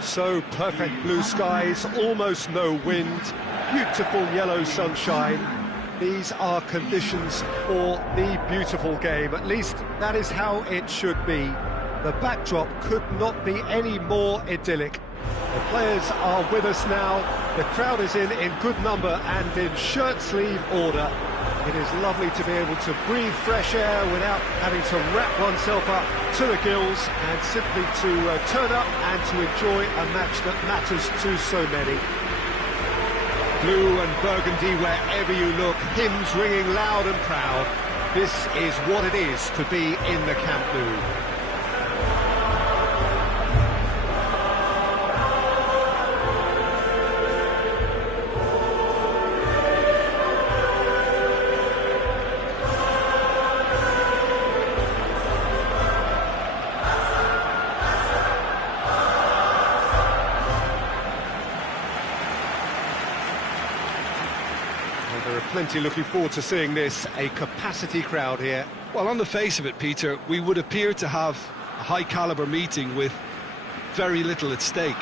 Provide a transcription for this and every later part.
So perfect blue skies, almost no wind, beautiful yellow sunshine. These are conditions for the beautiful game. At least that is how it should be. The backdrop could not be any more idyllic. The players are with us now. The crowd is in good number and in shirt-sleeve order. It is lovely to be able to breathe fresh air without having to wrap oneself up to the gills and simply to turn up and to enjoy a match that matters to so many. Blue and burgundy wherever you look, hymns ringing loud and proud. This is what it is to be in the Camp Nou. There are plenty looking forward to seeing this, a capacity crowd here. Well, on the face of it, Peter, we would appear to have a high-caliber meeting with very little at stake.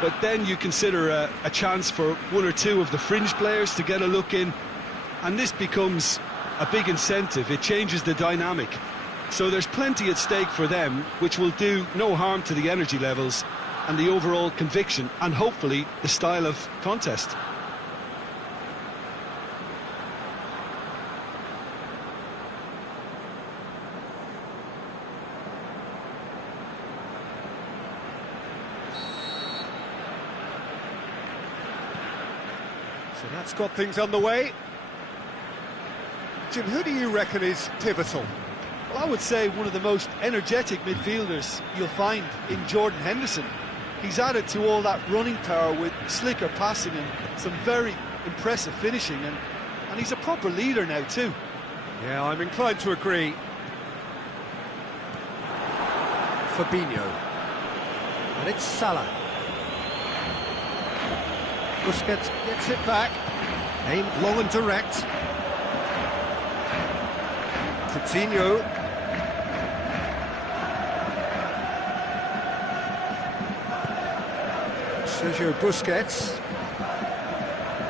But then you consider a chance for one or two of the fringe players to get a look in, and this becomes a big incentive. It changes the dynamic. So there's plenty at stake for them, which will do no harm to the energy levels and the overall conviction, and hopefully the style of contest. So that's got things underway. Jim, who do you reckon is pivotal? Well, I would say one of the most energetic midfielders you'll find in Jordan Henderson. He's added to all that running power with slicker passing and some very impressive finishing, and he's a proper leader now too. Yeah, I'm inclined to agree. Fabinho. And it's Salah. Busquets gets it back, aimed long and direct. Coutinho. Sergio Busquets.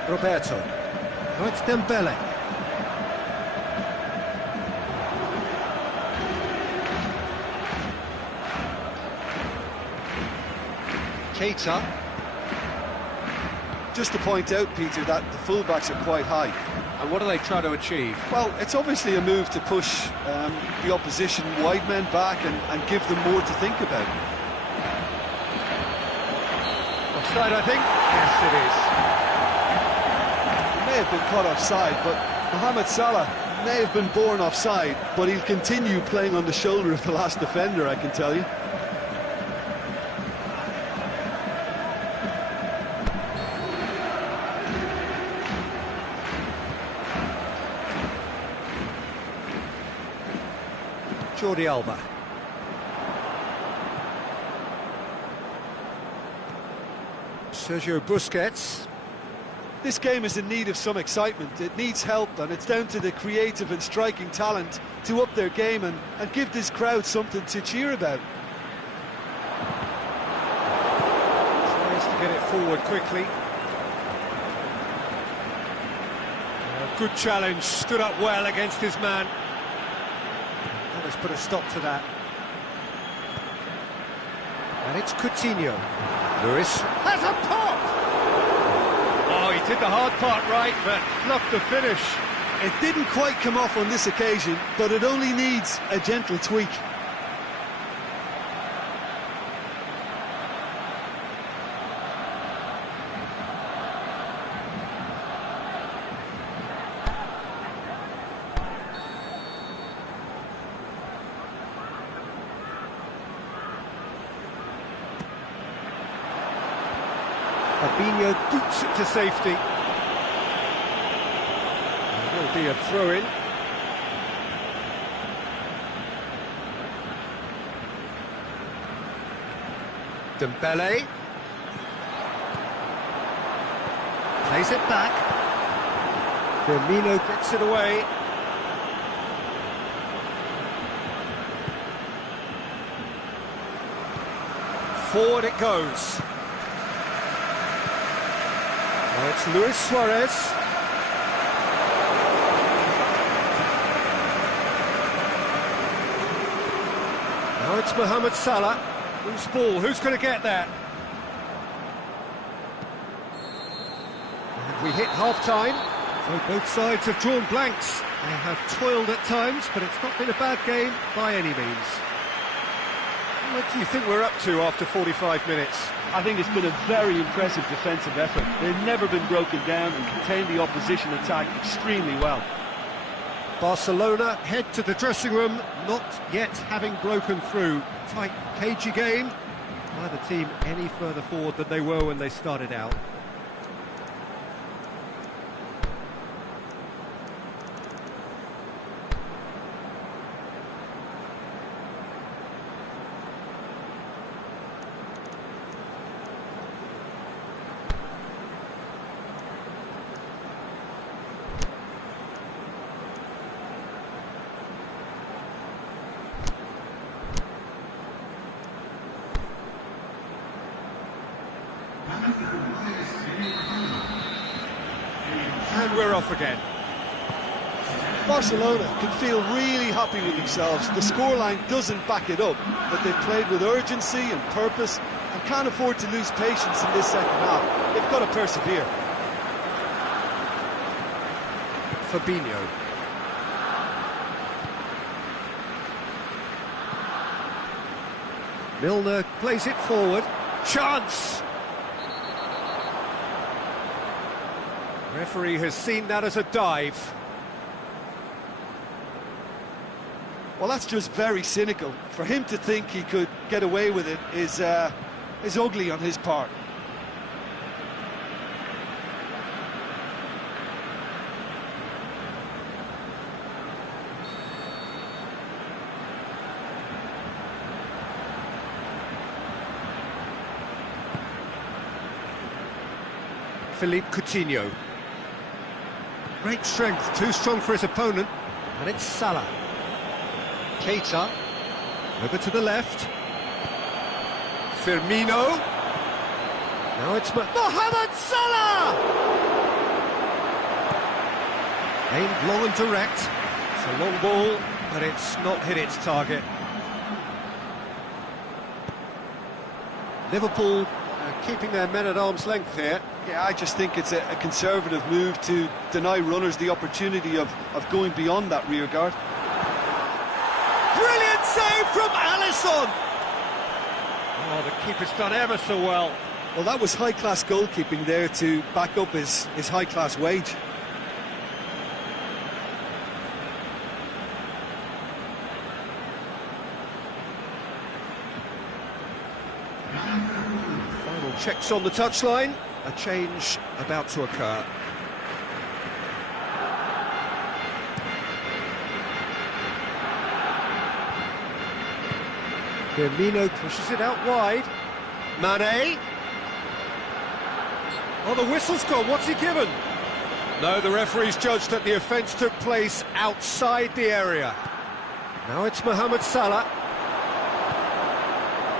Roberto. Now it's Dembele. Keita. Just to point out, Peter, that the fullbacks are quite high. And what are they trying to achieve? Well, it's obviously a move to push the opposition wide men back and give them more to think about. Offside, I think? Yes, He may have been caught offside, but Mohamed Salah may have been born offside, but he'll continue playing on the shoulder of the last defender, I can tell you. Jordi Alba. Sergio Busquets. This game is in need of some excitement. It needs help, and it's down to the creative and striking talent to up their game and give this crowd something to cheer about. Tries to get it forward quickly. A good challenge, stood up well against his man. Let's put a stop to that. And it's Coutinho. Lewis has a pop! Oh, he did the hard part right, but fluffed the finish. It didn't quite come off on this occasion, but it only needs a gentle tweak. Fabinho boots it to safety. There will be a throw-in. Dembele. Plays it back. Firmino gets it away. Forward it goes. Now it's Luis Suarez. Now it's Mohamed Salah. Loose ball, who's going to get that? And we hit half-time, so both sides have drawn blanks. They have toiled at times, but it's not been a bad game by any means. What do you think we're up to after 45 minutes? I think it's been a very impressive defensive effort. They've never been broken down and contained the opposition attack extremely well. Barcelona head to the dressing room, not yet having broken through. Tight, cagey game. Neither team any further forward than they were when they started out. And we're off again. Barcelona can feel really happy with themselves. The scoreline doesn't back it up, but they've played with urgency and purpose and can't afford to lose patience in this second half. They've got to persevere. Fabinho. Milner plays it forward. Chance! Referee has seen that as a dive. Well, that's just very cynical. For him to think he could get away with it is ugly on his part. Philippe Coutinho. Great strength, too strong for his opponent. And it's Salah. Keita. Over to the left. Firmino. Now it's Mohamed Salah! Aimed long and direct. It's a long ball, but it's not hit its target. Liverpool keeping their men at arm's length here. Yeah, I just think it's a conservative move to deny runners the opportunity of going beyond that rear guard. Brilliant save from Alisson! Oh, the keeper's done ever so well. Well, that was high-class goalkeeping there to back up his high-class wage. Final checks on the touchline. A change about to occur. Firmino pushes it out wide. Mane. Oh, the whistle's gone. What's he given? No, the referee's judged that the offence took place outside the area. Now it's Mohamed Salah.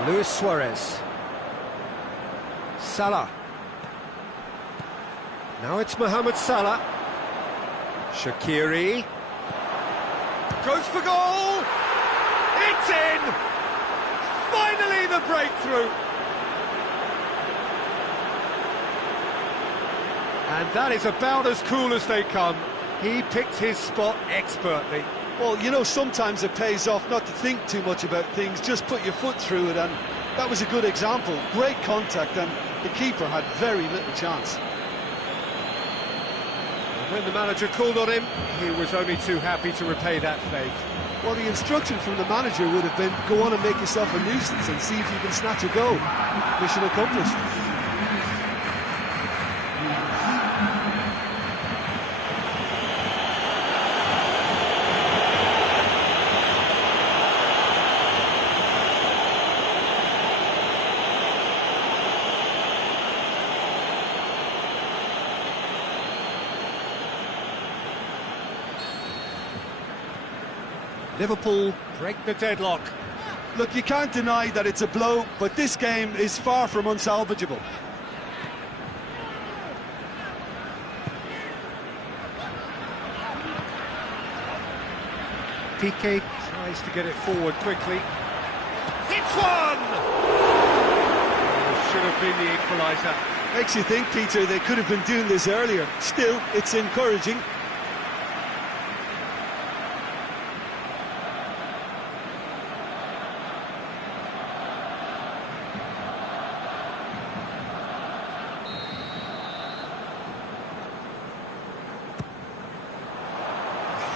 Luis Suarez. Salah. Now it's Mohamed Salah. Shaqiri. Goes for goal! It's in! Finally the breakthrough! And that is about as cool as they come. He picked his spot expertly. Well, you know, sometimes it pays off not to think too much about things, just put your foot through it, and that was a good example. Great contact, and the keeper had very little chance. When the manager called on him, he was only too happy to repay that faith. Well, the instruction from the manager would have been, go on and make yourself a nuisance and see if you can snatch a goal. Mission accomplished. Liverpool break the deadlock. Look, you can't deny that it's a blow, but this game is far from unsalvageable. Piqué tries to get it forward quickly. Hits one! Should have been the equaliser. Makes you think, Peter, they could have been doing this earlier. Still, it's encouraging.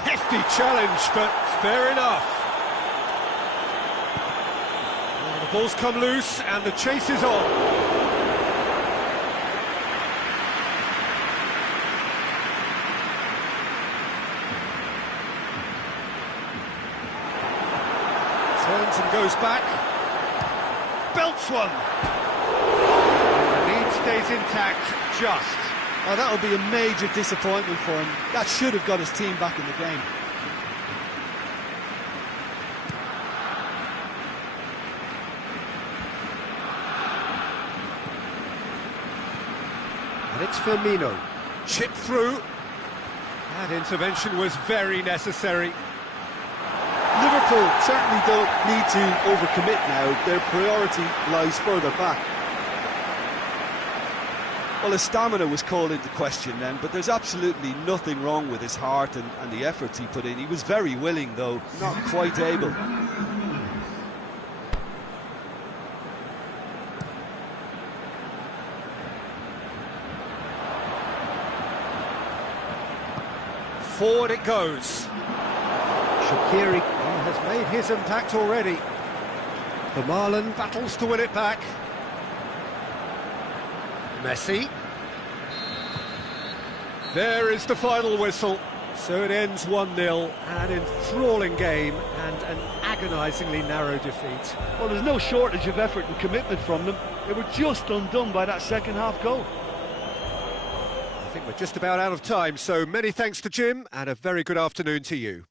Hefty challenge, but fair enough. Well, the ball's come loose and the chase is on. Turns and goes back. Belts one. The lead stays intact, just. Oh, that'll be a major disappointment for him. That should have got his team back in the game. And it's Firmino. Chip through. That intervention was very necessary. Liverpool certainly don't need to overcommit now. Their priority lies further back. Well, his stamina was called into question then, but there's absolutely nothing wrong with his heart and the efforts he put in. He was very willing, though, not quite able. Forward it goes. Shaqiri has made his impact already. Vermaelen battles to win it back. Messi. There is the final whistle. So it ends 1-0, an enthralling game and an agonisingly narrow defeat. Well, there's no shortage of effort and commitment from them. They were just undone by that second half goal. I think we're just about out of time, so many thanks to Jim and a very good afternoon to you.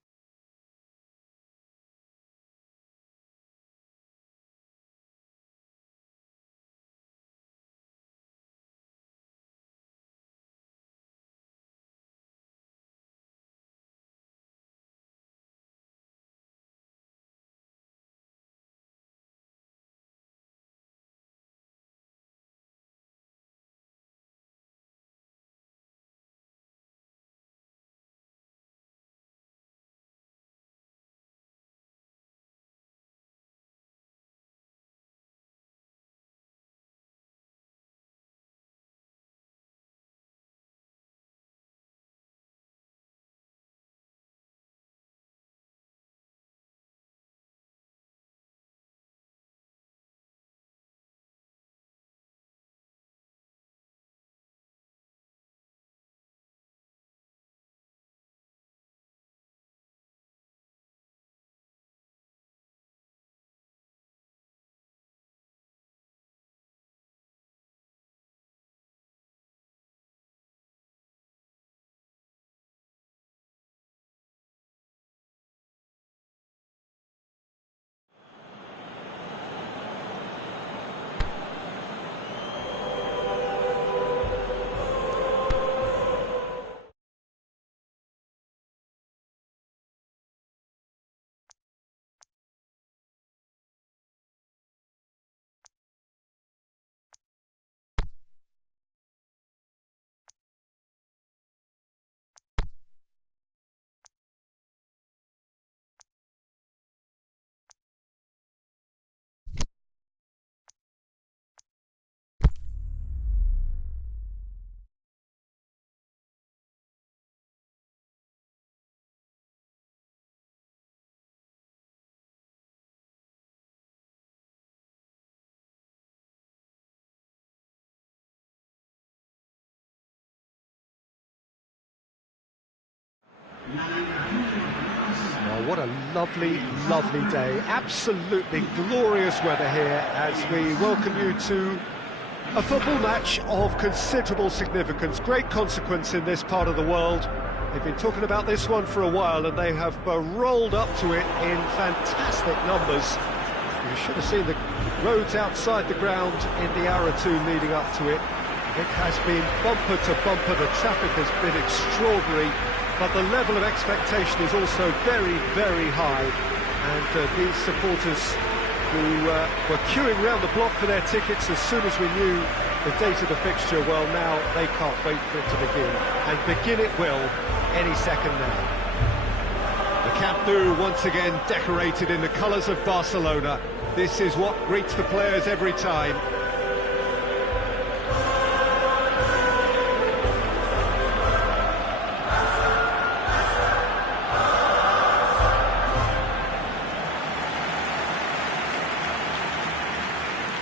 Well, what a lovely, lovely day. Absolutely glorious weather here as we welcome you to a football match of considerable significance, great consequence in this part of the world. They've been talking about this one for a while and they have rolled up to it in fantastic numbers. You should have seen the roads outside the ground in the hour or two leading up to it. It has been bumper to bumper, the traffic has been extraordinary, but the level of expectation is also very, very high. And these supporters who were queuing round the block for their tickets as soon as we knew the date of the fixture, well, now they can't wait for it to begin. And begin it will any second now. The Camp Nou once again decorated in the colours of Barcelona. This is what greets the players every time.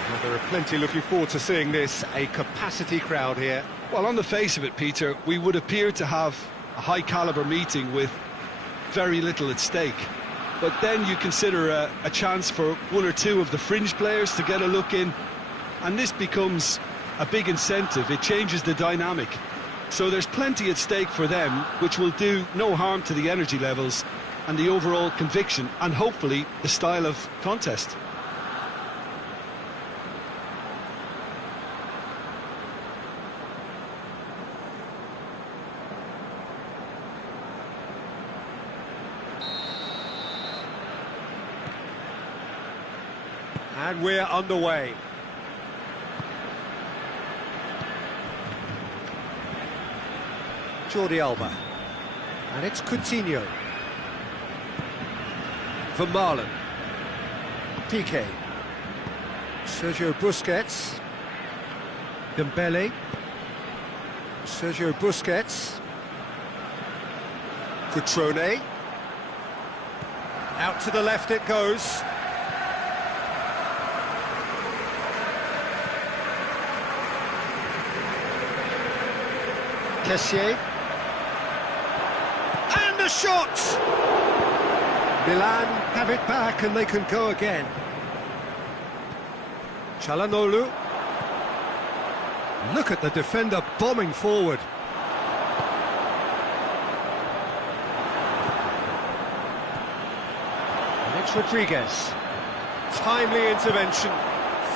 Well, there are plenty looking forward to seeing this, a capacity crowd here. Well, on the face of it, Peter, we would appear to have a high-caliber meeting with very little at stake. But then you consider a chance for one or two of the fringe players to get a look in, and this becomes a big incentive. It changes the dynamic. So there's plenty at stake for them, which will do no harm to the energy levels and the overall conviction, and hopefully the style of contest. And we're underway. Jordi Alba. And it's Coutinho. Vermaelen. Piqué. Sergio Busquets. Dembele. Sergio Busquets. Cutrone. Out to the left it goes. Kessié. And the shot! Milan have it back and they can go again. Çalhanoğlu. Look at the defender bombing forward. And it's Rodriguez. Timely intervention.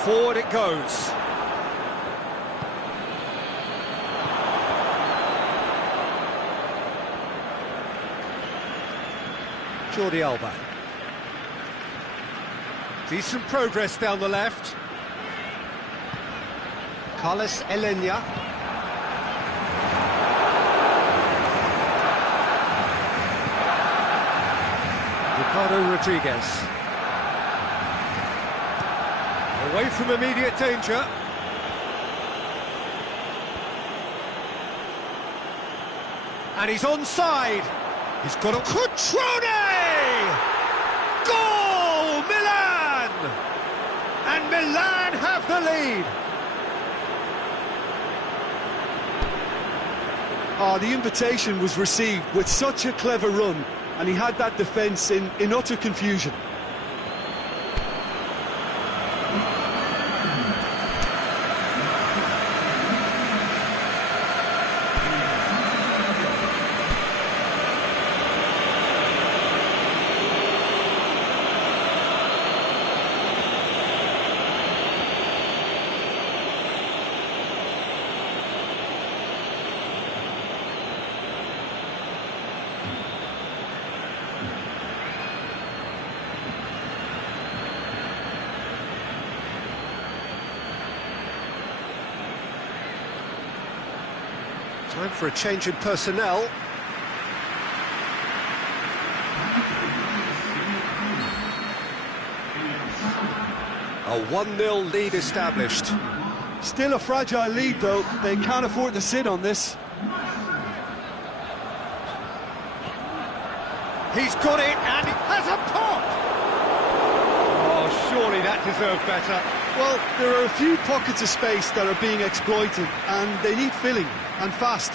Forward it goes. Jordi Alba. Decent progress down the left. Carlos Elena. Ricardo Rodriguez. Away from immediate danger. And he's onside. He's got a Cutrone! Goal! Milan! And Milan have the lead. Oh, the invitation was received with such a clever run, and he had that defence in utter confusion. Time for a change in personnel. A 1-0 lead established. Still a fragile lead, though. They can't afford to sit on this. He's got it, and he has a pop! Oh, surely that deserved better. Well, there are a few pockets of space that are being exploited, and they need filling, and fast.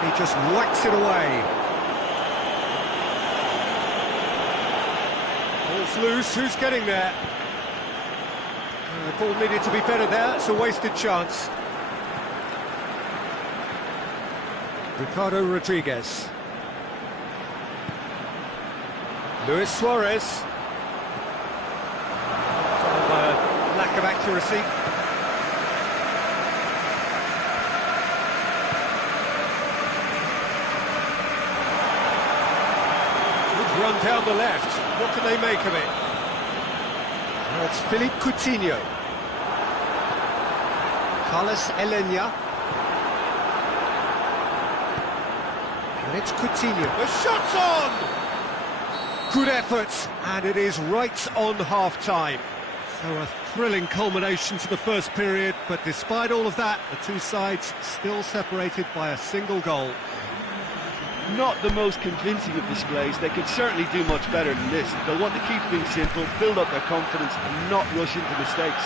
And he just whacks it away. Ball's loose, who's getting there? Liverpool needed to be better there. It's a wasted chance. Ricardo Rodriguez. Luis Suarez. Lack of accuracy. Good run down the left. What can they make of it? That's Philippe Coutinho. Carlos Elenia. And it's Coutinho. The shot's on! Good effort, and it is right on half-time. So a thrilling culmination to the first period, but despite all of that, the two sides still separated by a single goal. Not the most convincing of displays. They could certainly do much better than this. They'll want to keep things simple, build up their confidence and not rush into mistakes.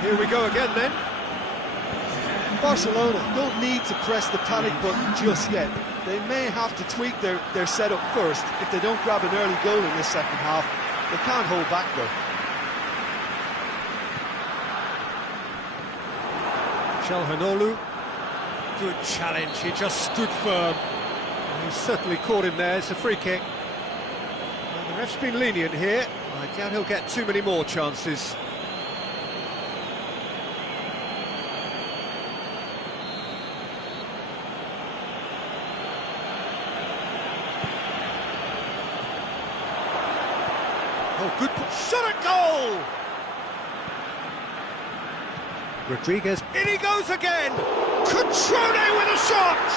Here we go again then. Barcelona don't need to press the panic button just yet. They may have to tweak their setup first. If they don't grab an early goal in this second half, they can't hold back though. Calhanoglu, good challenge, he just stood firm. He certainly caught him there, it's a free kick. Well, the ref's been lenient here, I doubt he'll get too many more chances. Oh, good shot at goal! Rodriguez, in he goes again! Cutrone with a shot!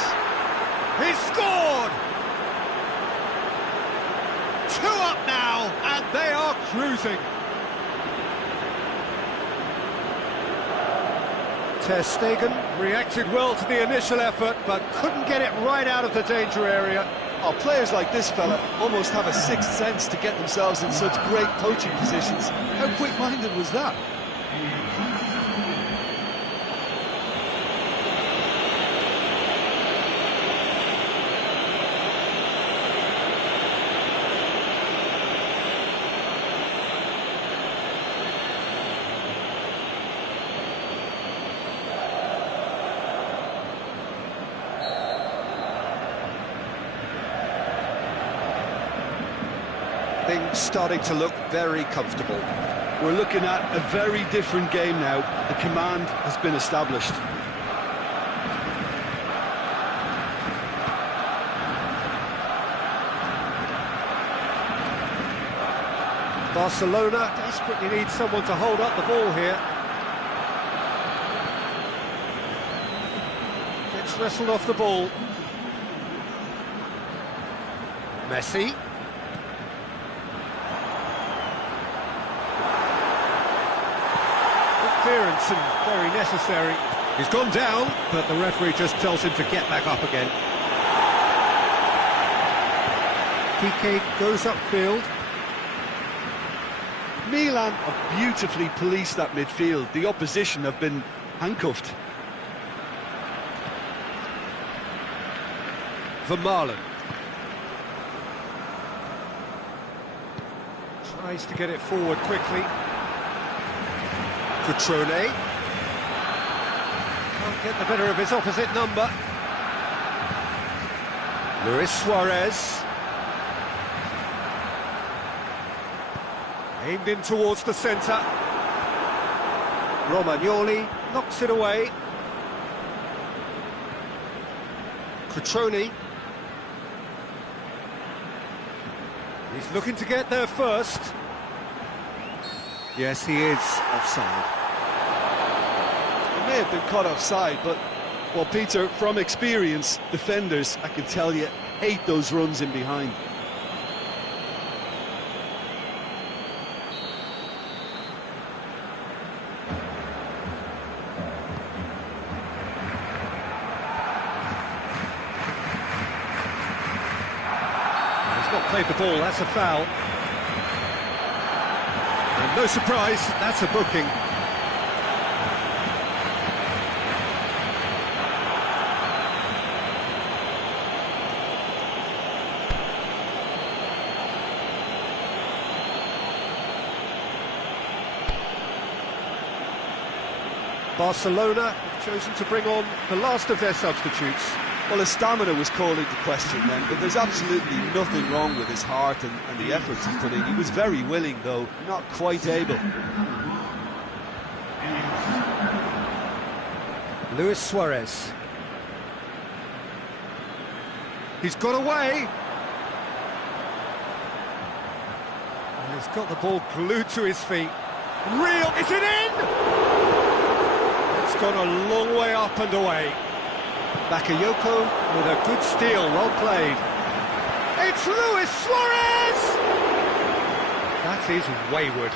He's scored! 2 up now, and they are cruising. Ter Stegen reacted well to the initial effort, but couldn't get it right out of the danger area. Oh, players like this fella almost have a sixth sense to get themselves in such great poaching positions. How quick-minded was that? Things starting to look very comfortable. We're looking at a very different game now. The command has been established. Barcelona desperately need someone to hold up the ball here. Gets wrestled off the ball. Messi. Clearance and very necessary. He's gone down, but the referee just tells him to get back up again. Piqué goes upfield. Milan have beautifully policed that midfield. The opposition have been handcuffed. Vermaelen. Tries to get it forward quickly. Cutrone. Can't get the better of his opposite number. Luis Suarez. Aimed in towards the centre. Romagnoli knocks it away. Cutrone. He's looking to get there first. Yes, he is offside. He may have been caught offside, but, well, Peter, from experience, defenders, I can tell you, hate those runs in behind. He's not played the ball, that's a foul. And no surprise, that's a booking. Barcelona have chosen to bring on the last of their substitutes. Well, his stamina was called into question then, but there's absolutely nothing wrong with his heart and the efforts he put in. He was very willing, though, not quite able. Luis Suarez. He's got away. And he's got the ball glued to his feet. Real, is it in? It's gone a long way up and away. Bakayoko with a good steal, well played. It's Luis Suarez! That is wayward.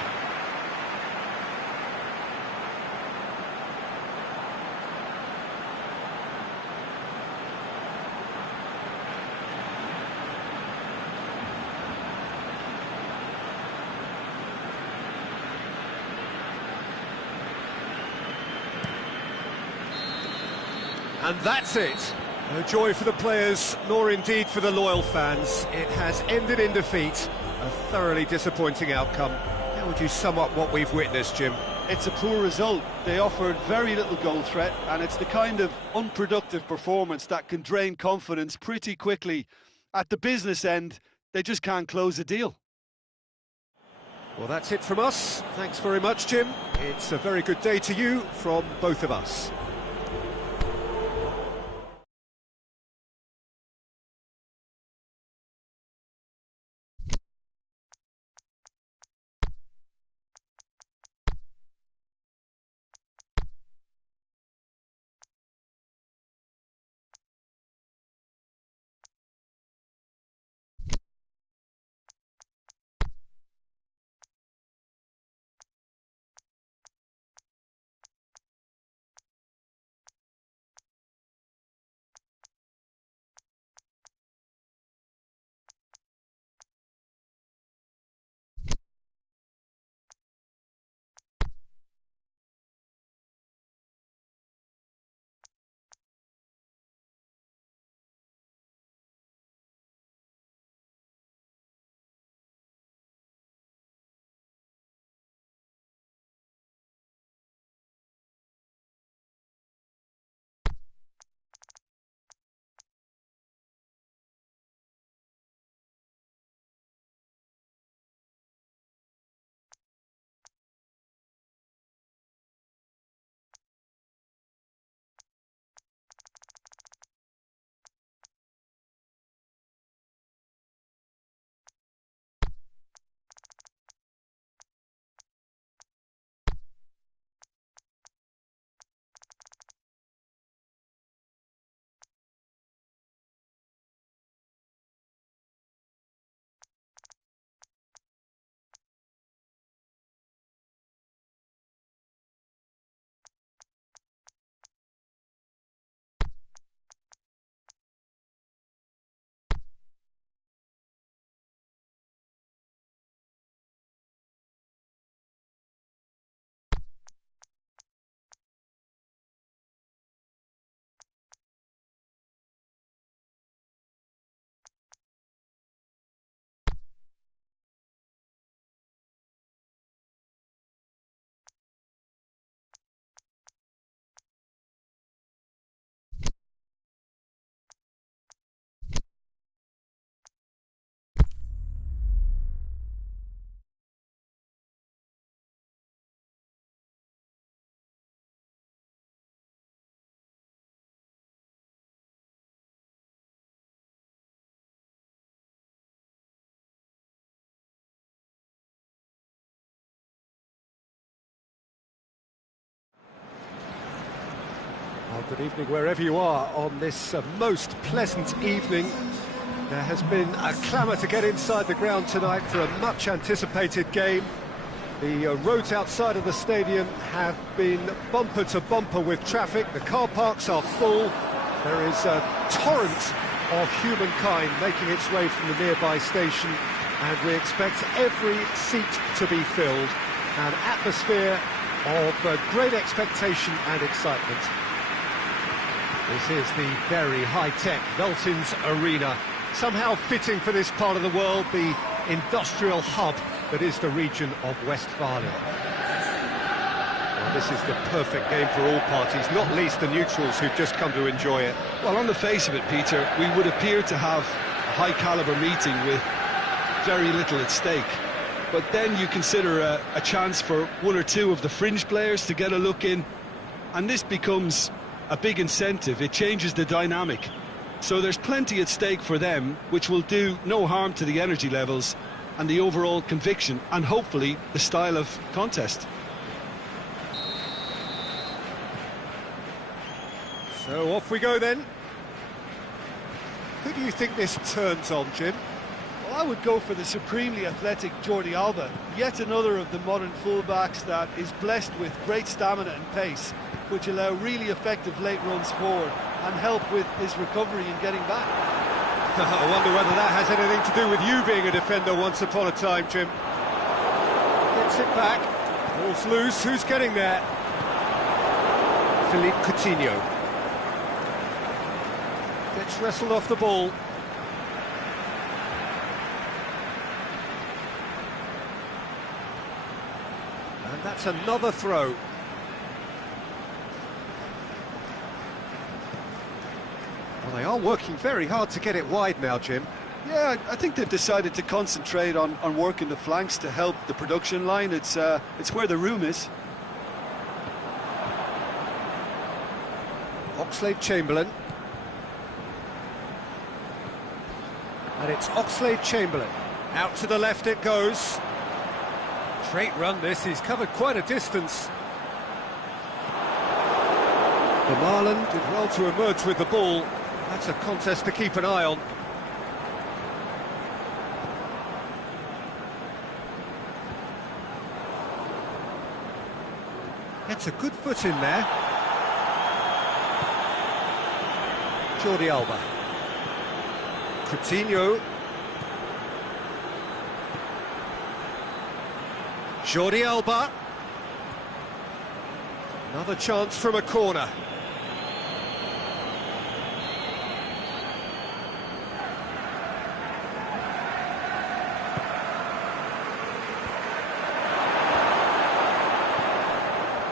And that's it. No joy for the players, nor indeed for the loyal fans. It has ended in defeat. A thoroughly disappointing outcome. How would you sum up what we've witnessed, Jim? It's a poor result. They offered very little goal threat, and it's the kind of unproductive performance that can drain confidence pretty quickly. At the business end, they just can't close a deal. Well, that's it from us. Thanks very much, Jim. It's a very good day to you from both of us. Good evening wherever you are on this most pleasant evening. There has been a clamour to get inside the ground tonight for a much anticipated game. The roads outside of the stadium have been bumper to bumper with traffic. The car parks are full. There is a torrent of humankind making its way from the nearby station, and we expect every seat to be filled. An atmosphere of great expectation and excitement. This is the very high-tech Veltins Arena, somehow fitting for this part of the world, the industrial hub that is the region of Westphalia. Well, this is the perfect game for all parties, not least the neutrals who've just come to enjoy it. Well, on the face of it, Peter, we would appear to have a high-caliber meeting with very little at stake. But then you consider a chance for one or two of the fringe players to get a look in, and this becomes a big incentive. It changes the dynamic. So there's plenty at stake for them, which will do no harm to the energy levels and the overall conviction, and hopefully the style of contest. So off we go then. Who do you think this turns on, Jim? Well, I would go for the supremely athletic Jordi Alba, yet another of the modern fullbacks that is blessed with great stamina and pace, which allow really effective late runs forward and help with his recovery and getting back. I wonder whether that has anything to do with you being a defender once upon a time, Jim. Gets it back, ball's loose, who's getting there? Philippe Coutinho. Gets wrestled off the ball. And that's another throw. Well, they are working very hard to get it wide now, Jim. Yeah, I think they've decided to concentrate on working the flanks to help the production line. It's where the room is. Oxlade-Chamberlain. And it's Oxlade-Chamberlain. Out to the left it goes. Straight run this, he's covered quite a distance. The Marlon did well to emerge with the ball. That's a contest to keep an eye on. Gets a good foot in there. Jordi Alba. Coutinho. Jordi Alba. Another chance from a corner.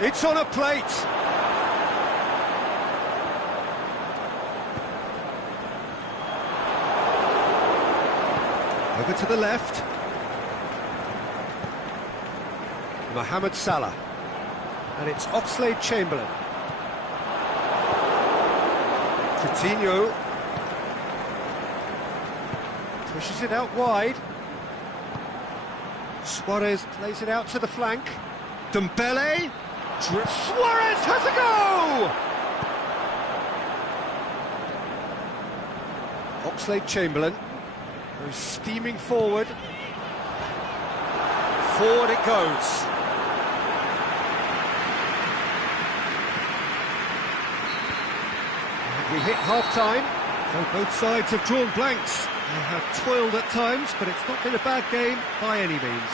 It's on a plate. Over to the left. Mohamed Salah. And it's Oxlade-Chamberlain. Coutinho. Pushes it out wide. Suarez plays it out to the flank. Dembele. Suarez has a go! Oxlade-Chamberlain goes steaming forward. Forward it goes. And we hit half-time, so both sides have drawn blanks. They have toiled at times, but it's not been a bad game by any means.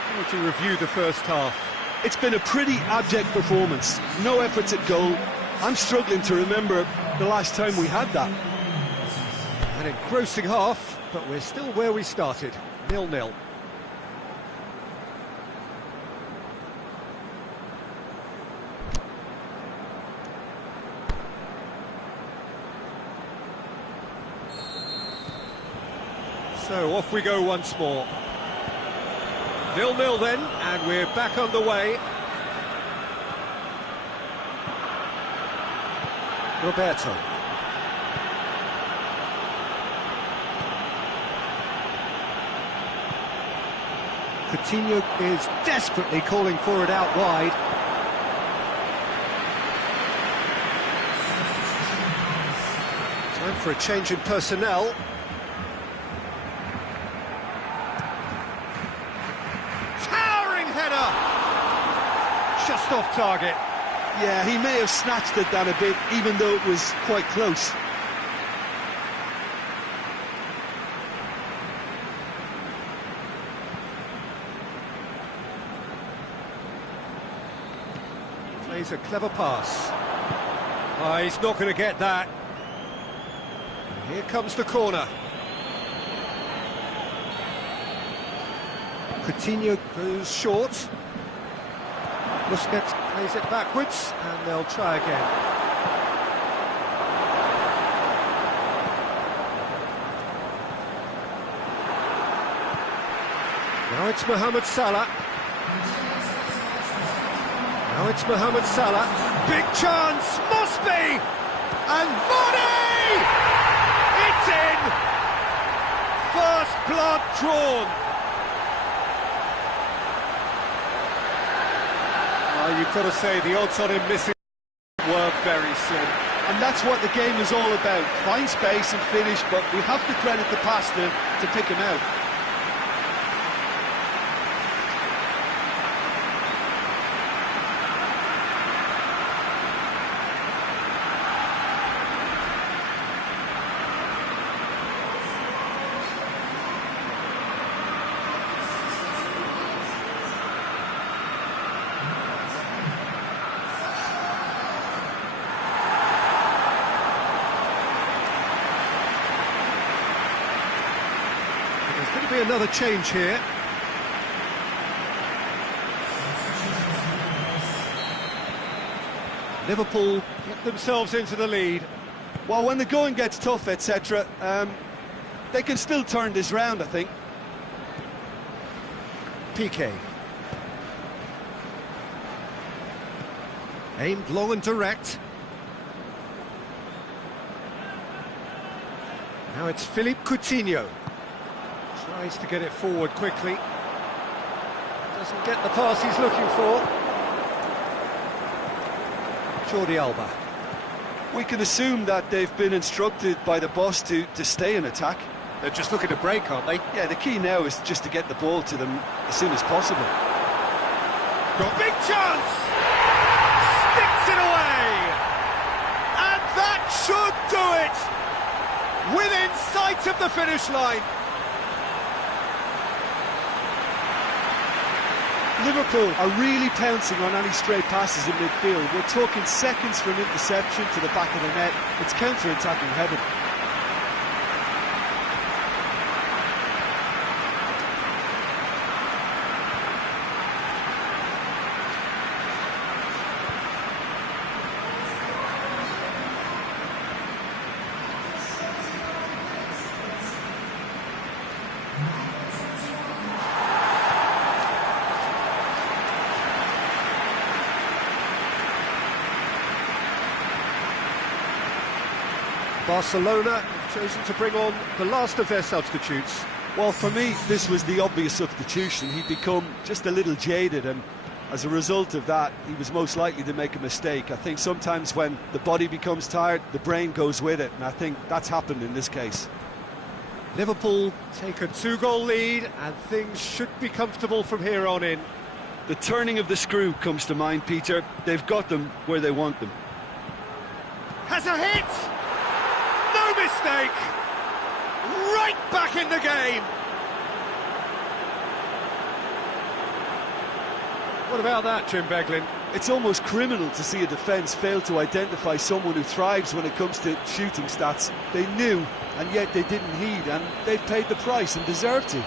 How would you review the first half? It's been a pretty abject performance. No efforts at goal. I'm struggling to remember the last time we had that. An engrossing half, but we're still where we started, 0-0. So off we go once more. 0-0 then, and we're back underway. Roberto. Coutinho is desperately calling for it out wide. Time for a change in personnel. Towering header! Just off target. Yeah, he may have snatched it down a bit, even though it was quite close. Plays a clever pass. Oh, he's not going to get that. Here comes the corner. Coutinho goes short. Busquets plays it backwards, and they'll try again. Now it's Mohamed Salah. Now it's Mohamed Salah. Big chance, must be! And Mane! It's in! First blood drawn. You've got to say the odds on him missing were very slim. And that's what the game is all about. Find space and finish, but we have to credit the passer to pick him out. There's going to be another change here. Liverpool get themselves into the lead. Well, when the going gets tough, etc., they can still turn this round, I think. Piqué. Aimed long and direct. Now it's Philippe Coutinho. Tries to get it forward quickly. Doesn't get the pass he's looking for. Jordi Alba. We can assume that they've been instructed by the boss to stay in attack. They're just looking to break, aren't they? Yeah, the key now is just to get the ball to them as soon as possible. Got big chance! Sticks it away! And that should do it! Within sight of the finish line. Liverpool are really pouncing on any stray passes in midfield. We're talking seconds from interception to the back of the net. It's counter-attacking heaven. Barcelona have chosen to bring on the last of their substitutes. Well, for me, this was the obvious substitution. He'd become just a little jaded, and as a result of that, he was most likely to make a mistake. I think sometimes when the body becomes tired, the brain goes with it, and I think that's happened in this case. Liverpool take a 2-goal lead, and things should be comfortable from here on in. The turning of the screw comes to mind, Peter. They've got them where they want them. Has a hit! No mistake! Right back in the game! What about that, Jim Beglin? It's almost criminal to see a defence fail to identify someone who thrives when it comes to shooting stats. They knew, and yet they didn't heed, and they've paid the price and deserve to.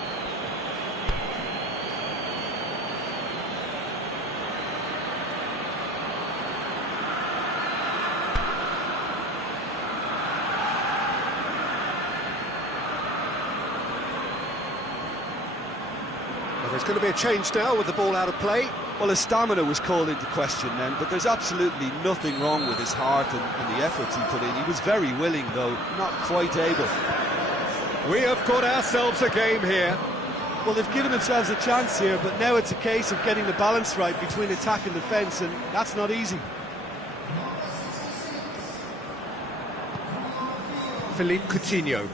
Well, there's going to be a change now with the ball out of play. Well, his stamina was called into question then, but there's absolutely nothing wrong with his heart and the efforts he put in. He was very willing, though, not quite able. We have got ourselves a game here. Well, they've given themselves a chance here, but now it's a case of getting the balance right between attack and defence, and that's not easy. Philippe Coutinho.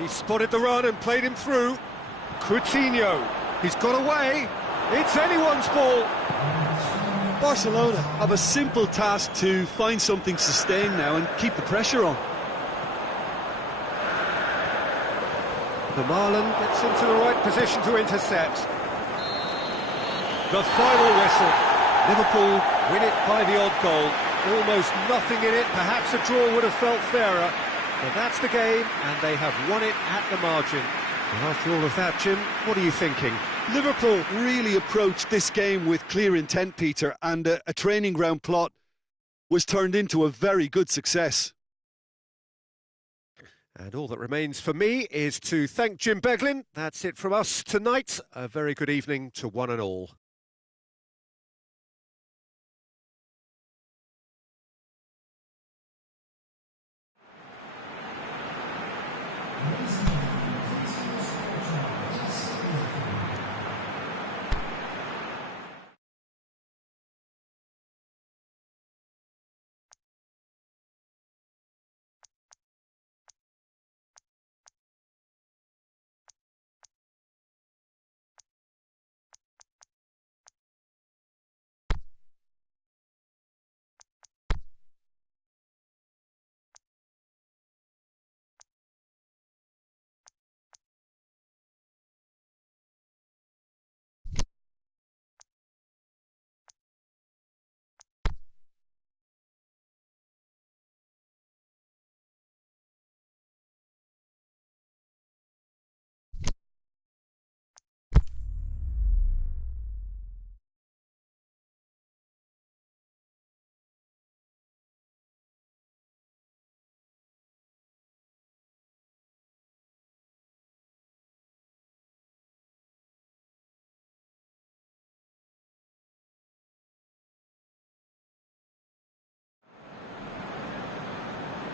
He spotted the run and played him through. Coutinho, he's got away. It's anyone's ball. Barcelona have a simple task to find something sustained now and keep the pressure on. The Marlon gets into the right position to intercept. The final whistle. Liverpool win it by the odd goal. Almost nothing in it. Perhaps a draw would have felt fairer. But that's the game, and they have won it at the margin. And after all of that, Jim, what are you thinking? Liverpool really approached this game with clear intent, Peter, and a training ground plot was turned into a very good success. And all that remains for me is to thank Jim Beglin. That's it from us tonight. A very good evening to one and all.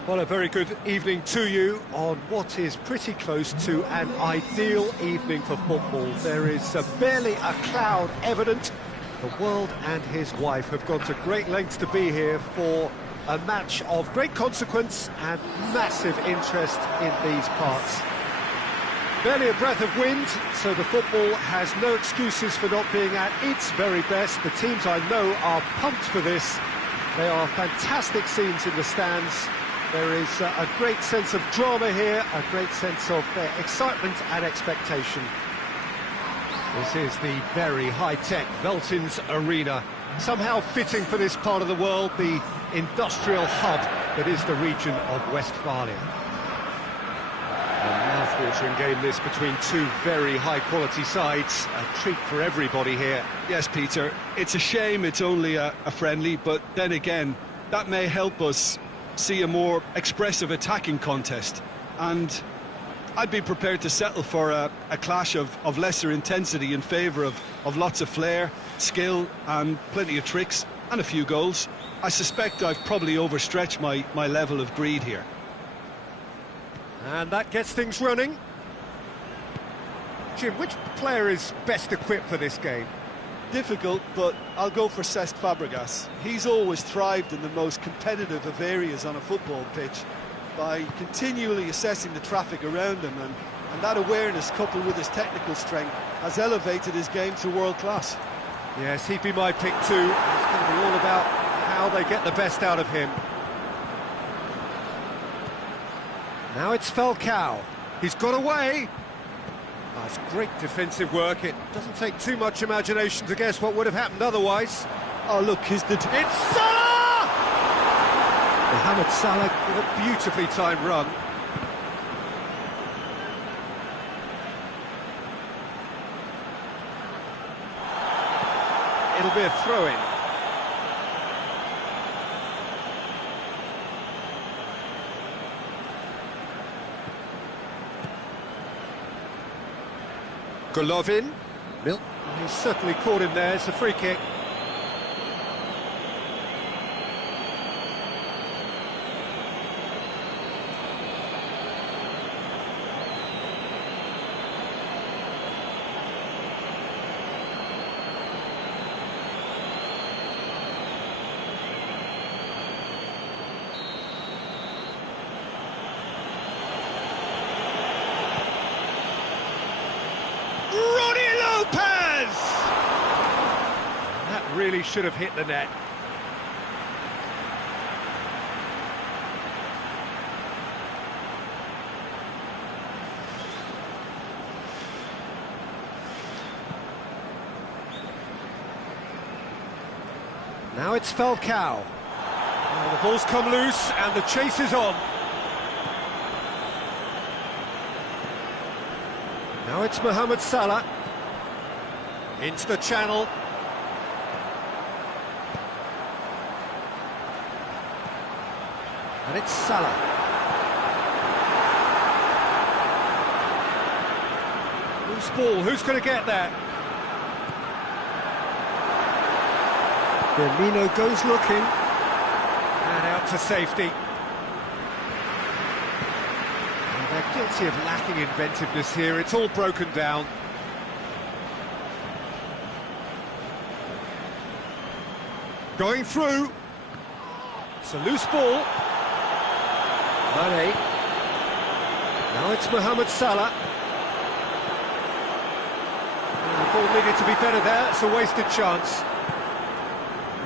Well, a very good evening to you on what is pretty close to an ideal evening for football. There is barely a cloud evident. The world and his wife have gone to great lengths to be here for a match of great consequence and massive interest in these parts. Barely a breath of wind, so the football has no excuses for not being at its very best. The teams I know are pumped for this. They are fantastic scenes in the stands. There is a great sense of drama here, a great sense of excitement and expectation. This is the very high-tech Veltins Arena, somehow fitting for this part of the world, the industrial hub that is the region of Westphalia. A mouth-watering game this between two very high-quality sides, a treat for everybody here. Yes, Peter, it's a shame it's only a friendly, but then again, that may help us see a more expressive attacking contest, and I'd be prepared to settle for a clash of lesser intensity in favour of lots of flair, skill and plenty of tricks and a few goals. I suspect I've probably overstretched my level of greed here. And that gets things running. Jim, which player is best equipped for this game? Difficult, but I'll go for Cesc Fabregas. He's always thrived in the most competitive of areas on a football pitch by continually assessing the traffic around him, and that awareness coupled with his technical strength has elevated his game to world class. Yes, he'd be my pick too. It's going to be all about how they get the best out of him. Now it's Falcao. He's got away. That's great defensive work. It doesn't take too much imagination to guess what would have happened otherwise. Oh, look, it's Salah! Mohamed Salah with a beautifully timed run. It'll be a throw-in. Golovin. He's certainly caught him there. It's a free kick. really should have hit the net. Now it's Falcao. Well, the ball's come loose and the chase is on. Now it's Mohamed Salah. Into the channel. And it's Salah. Loose ball, who's going to get there? Firmino goes looking. And out to safety. And they're guilty of lacking inventiveness here, it's all broken down. Going through. It's a loose ball. Mane. Now it's Mohamed Salah. And the ball needed to be better there, it's a wasted chance.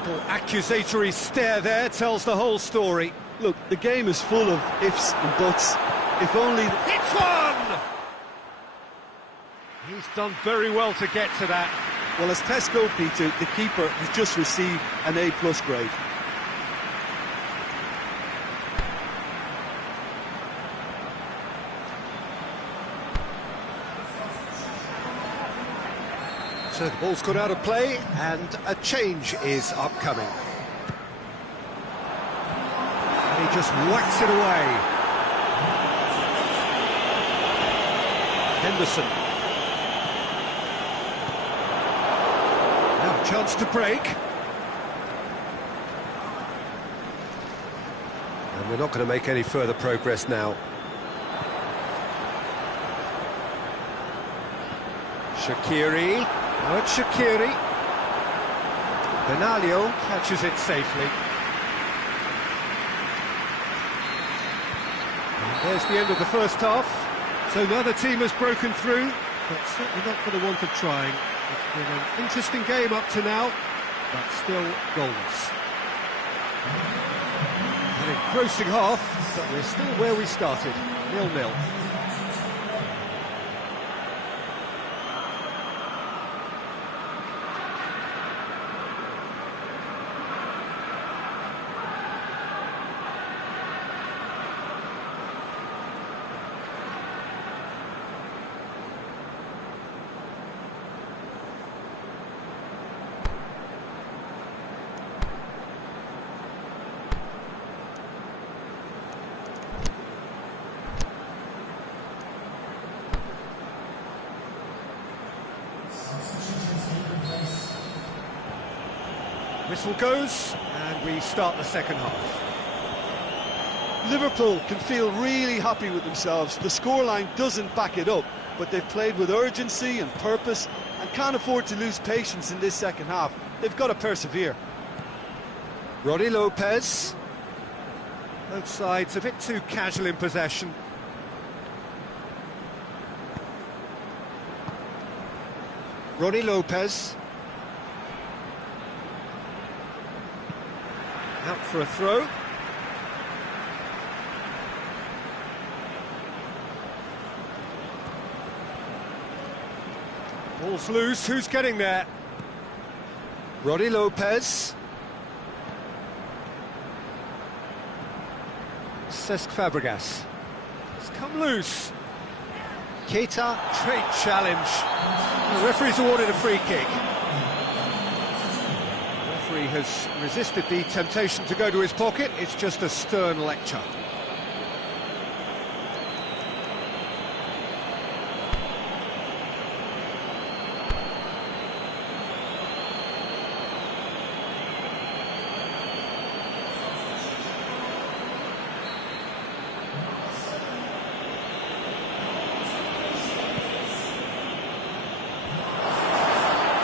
Little accusatory stare there tells the whole story. Look, the game is full of ifs and buts. If only... It's one! He's done very well to get to that. Well, as Tesco, Peter, the keeper has just received an A+ grade. So the ball's got out of play and a change is upcoming. And he just whacks it away. Henderson. Now a chance to break. And we're not going to make any further progress now. Shaqiri. Now it's Shaqiri. Benaglio catches it safely. And there's the end of the first half. So another team has broken through, but certainly not for the want of trying. It's been an interesting game up to now, but still goalless. An engrossing half, but we're still where we started, 0-0. Whistle goes, and we start the second half. Liverpool can feel really happy with themselves. The scoreline doesn't back it up, but they've played with urgency and purpose and can't afford to lose patience in this second half. They've got to persevere. Roddy Lopez. Both sides a bit too casual in possession. Roddy Lopez. Out for a throw. Ball's loose, who's getting there? Roddy Lopez. Cesc Fabregas. It's come loose. Keita, great challenge. The referee's awarded a free kick. The referee has resisted the temptation to go to his pocket. It's just a stern lecture.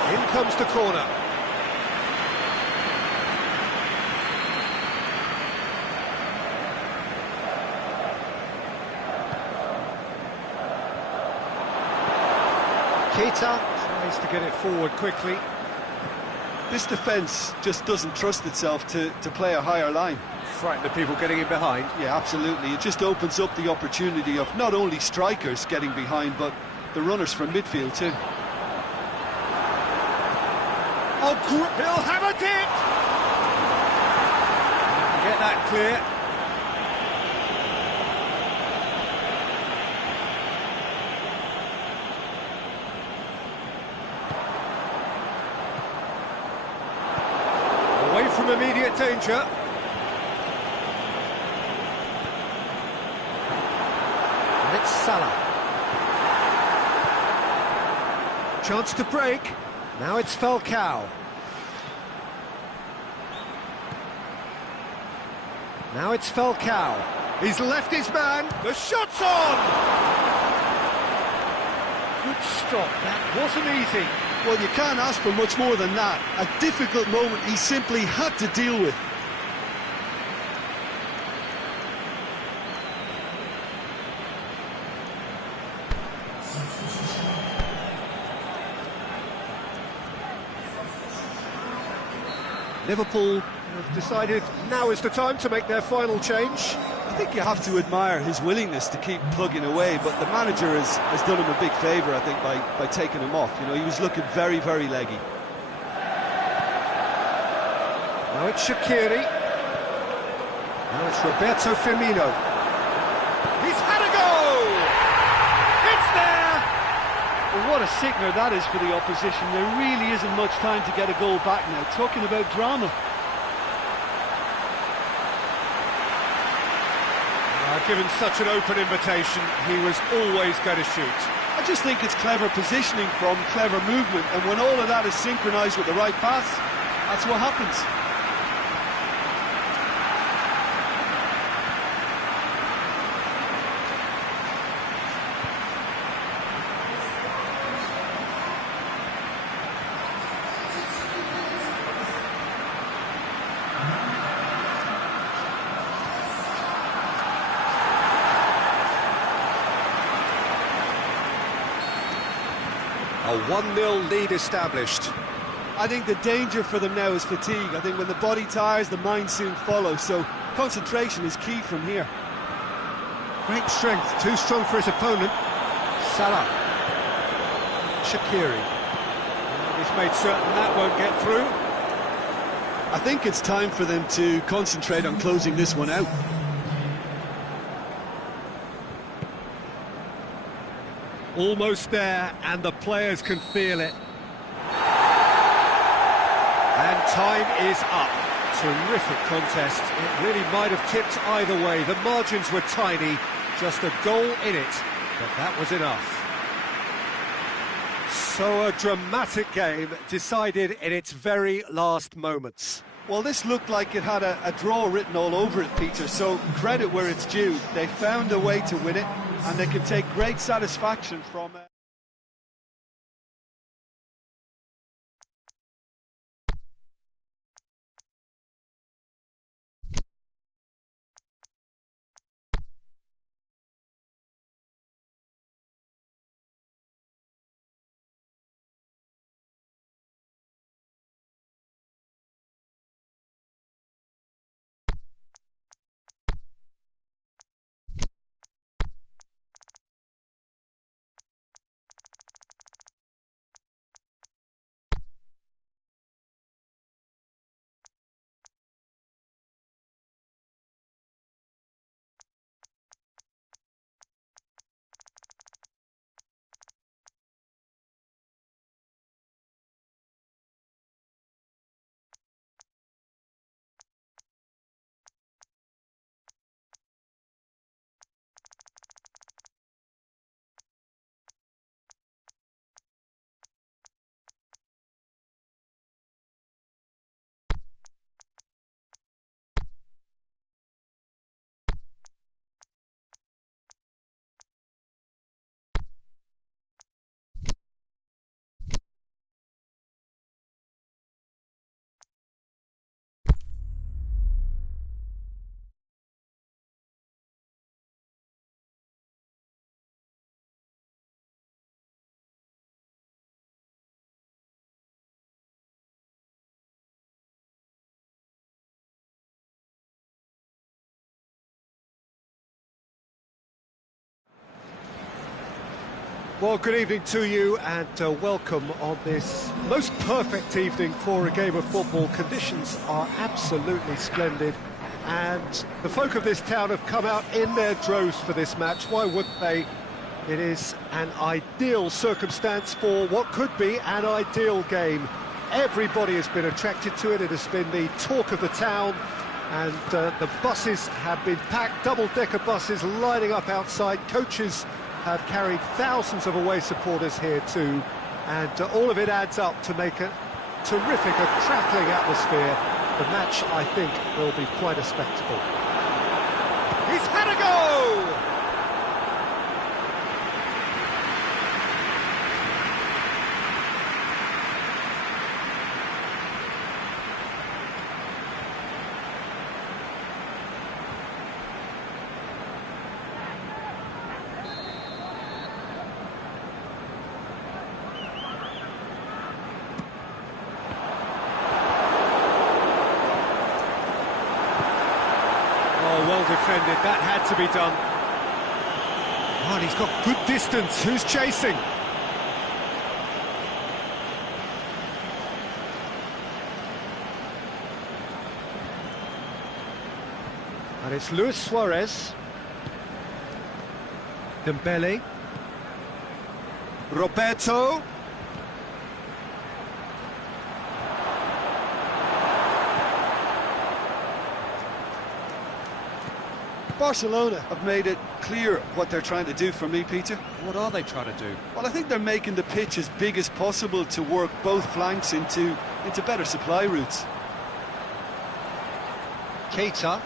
In comes the corner. Keita tries to get it forward quickly. This defence just doesn't trust itself to play a higher line. Frighten the people getting in behind. Yeah, absolutely. It just opens up the opportunity of not only strikers getting behind, but the runners from midfield too. Oh, he'll have a dip! Get that clear. Away from immediate danger. And it's Salah. Chance to break. Now it's Falcao. Now it's Falcao. He's left his man. The shot's on! Good stop. That wasn't easy. Well, you can't ask for much more than that. A difficult moment he simply had to deal with. Liverpool have decided now is the time to make their final change. I think you have to admire his willingness to keep plugging away, but the manager has done him a big favour, I think, by taking him off. You know, he was looking very, very leggy. Now it's Shaqiri. Now it's Roberto Firmino. He's had a go! It's there! Well, what a sickener that is for the opposition. There really isn't much time to get a goal back now. Talking about drama. Given such an open invitation, he was always going to shoot. I just think it's clever positioning from clever movement, and when all of that is synchronised with the right pass, that's what happens. A 1-0 lead established. I think the danger for them now is fatigue. I think when the body tires, the mind soon follows, so concentration is key from here. Great strength, too strong for his opponent. Salah. Shaqiri. He's made certain that won't get through. I think it's time for them to concentrate on closing this one out. Almost there, and the players can feel it. And time is up. Terrific contest. It really might have tipped either way. The margins were tiny, just a goal in it, but that was enough. So a dramatic game decided in its very last moments. Well, this looked like it had a draw written all over it, Peter, so credit where it's due. They found a way to win it, and they can take great satisfaction from it. Well, good evening to you and welcome on this most perfect evening for a game of football. Conditions are absolutely splendid and the folk of this town have come out in their droves for this match. Why wouldn't they? It is an ideal circumstance for what could be an ideal game. Everybody has been attracted to it. It has been the talk of the town, and the buses have been packed, double-decker buses lining up outside. Coaches have carried thousands of away supporters here too, and all of it adds up to make a terrific, a crackling atmosphere. The match, I think, will be quite a spectacle. He's had a go! Well defended, that had to be done. Oh, and he's got good distance. Who's chasing? And it's Luis Suarez. Dembele. Roberto. Barcelona have made it clear what they're trying to do for me, Peter. What are they trying to do? Well, I think they're making the pitch as big as possible to work both flanks into better supply routes. Keita.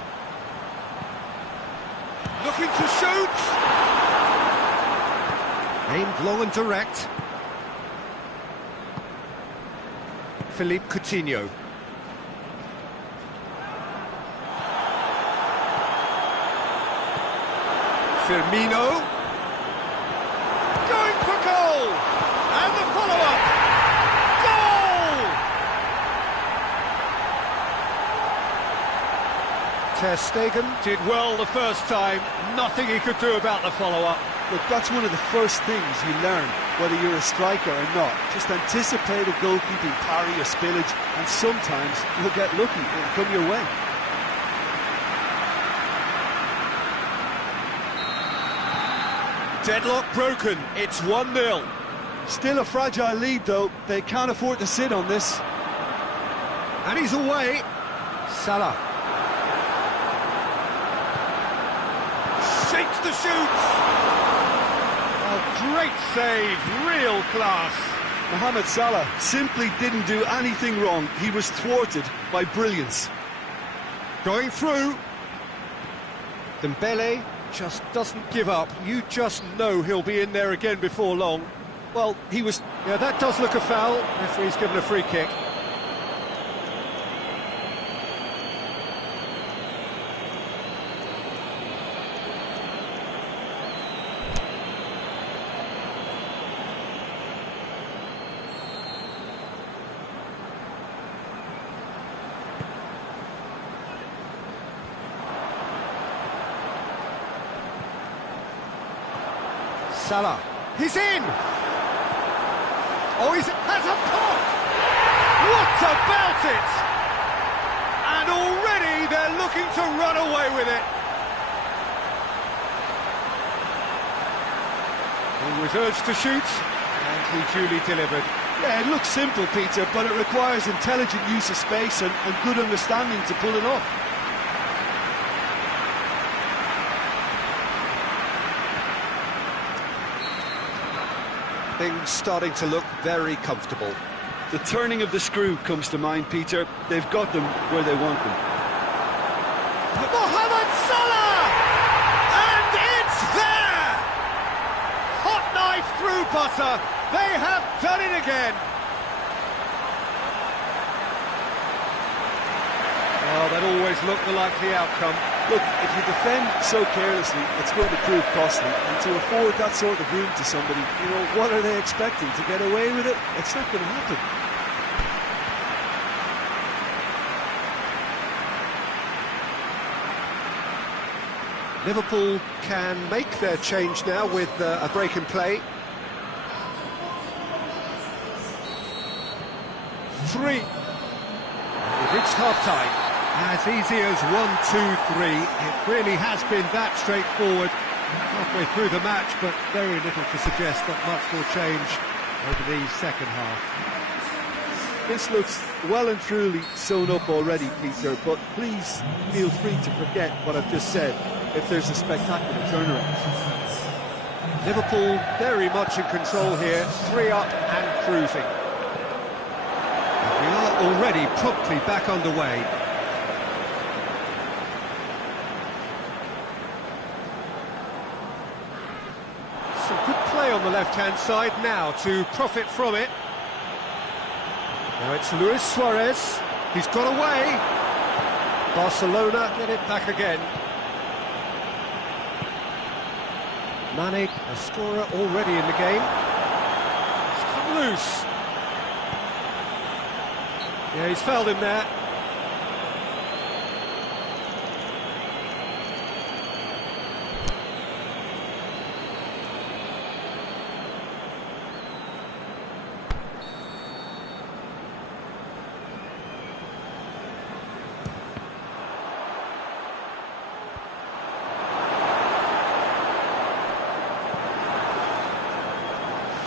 Looking to shoot! Aimed low and direct. Philippe Coutinho. Firmino, going for goal, and the follow-up, goal! Ter Stegen did well the first time, nothing he could do about the follow-up. Look, that's one of the first things you learn, whether you're a striker or not. Just anticipate a goalkeeping parry or spillage, and sometimes you'll get lucky, it'll come your way. Deadlock broken, it's 1-0. Still a fragile lead though, they can't afford to sit on this. And he's away. Salah. Shakes the shoots. A great save, real class. Mohamed Salah simply didn't do anything wrong. He was thwarted by brilliance. Going through. Dembele just doesn't give up. You just know he'll be in there again before long. Well, he was... Yeah, that does look a foul. Referee's given a free kick. Salah, he's in! Oh, he has a pop! What about it? And already they're looking to run away with it. He was urged to shoot, and he duly delivered. Yeah, it looks simple, Peter, but it requires intelligent use of space and good understanding to pull it off. Things starting to look very comfortable. The turning of the screw comes to mind, Peter. They've got them where they want them. Mohamed Salah! And it's there! Hot knife through butter. They have done it again. Oh, that always looked the likely outcome. Look, if you defend so carelessly, it's going to prove costly. And to afford that sort of room to somebody, you know, what are they expecting? To get away with it? It's not going to happen. Liverpool can make their change now with a break in play. 3. We've reached half-time. As easy as 1, 2, 3. It really has been that straightforward halfway through the match, but very little to suggest that much will change over the second half. This looks well and truly sewn up already, Peter, but please feel free to forget what I've just said if there's a spectacular turnaround. Liverpool very much in control here, 3 up and cruising. We are already promptly back underway. Some good play on the left-hand side now to profit from it. Now it's Luis Suarez, he's got away. Barcelona get it back again. Mane, a scorer already in the game. It's come loose. Yeah, he's fouled him there.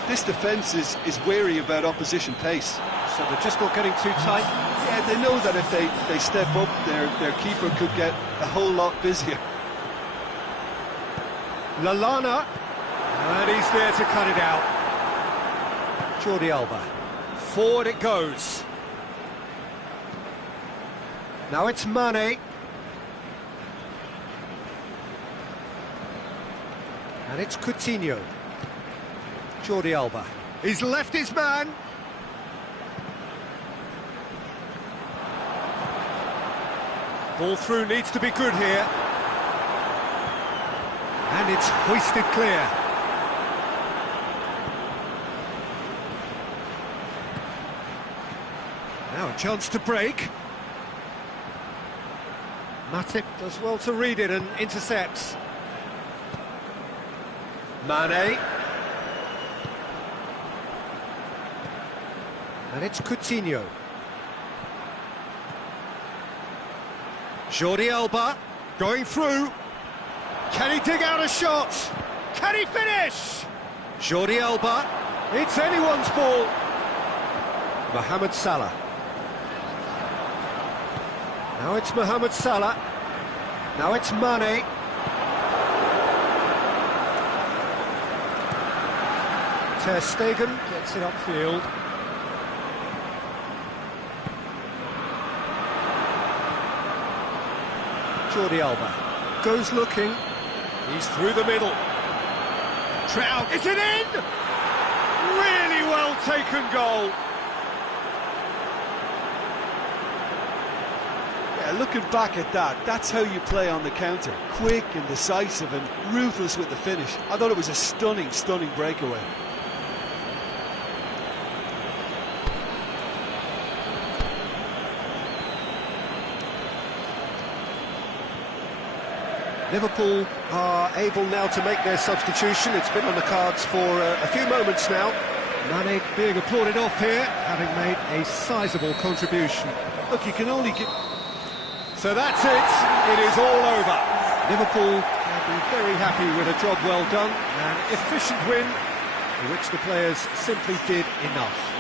This defence is wary about opposition pace. So they're just not getting too tight. Yeah, they know that if they step up, their keeper could get a whole lot busier. Lallana, and he's there to cut it out. Jordi Alba, forward it goes. Now it's Mane. And it's Coutinho. Jordi Alba, he's left his man. Ball through needs to be good here. And it's hoisted clear. Now a chance to break. Matip does well to read it and intercepts. Mane. And it's Coutinho. Jordi Alba going through. Can he dig out a shot? Can he finish? Jordi Alba. It's anyone's ball. Mohamed Salah. Now it's Mohamed Salah. Now it's Mane. Ter Stegen gets it upfield. Jordi Alba goes looking. He's through the middle. Trout, is it in? Really well taken goal. Yeah, looking back at that, that's how you play on the counter. Quick and decisive and ruthless with the finish. I thought it was a stunning, stunning breakaway. Liverpool are able now to make their substitution. It's been on the cards for a few moments now. Mane being applauded off here, having made a sizable contribution. Look, you can only get... So that's it. It is all over. Liverpool will be very happy with a job well done. An efficient win, for which the players simply did enough.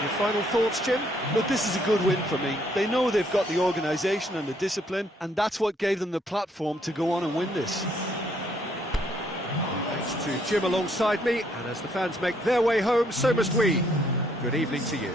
Your final thoughts, Jim? Look, this is a good win for me. They know they've got the organisation and the discipline, and that's what gave them the platform to go on and win this. Thanks to Jim alongside me, and as the fans make their way home, so must we. Good evening to you.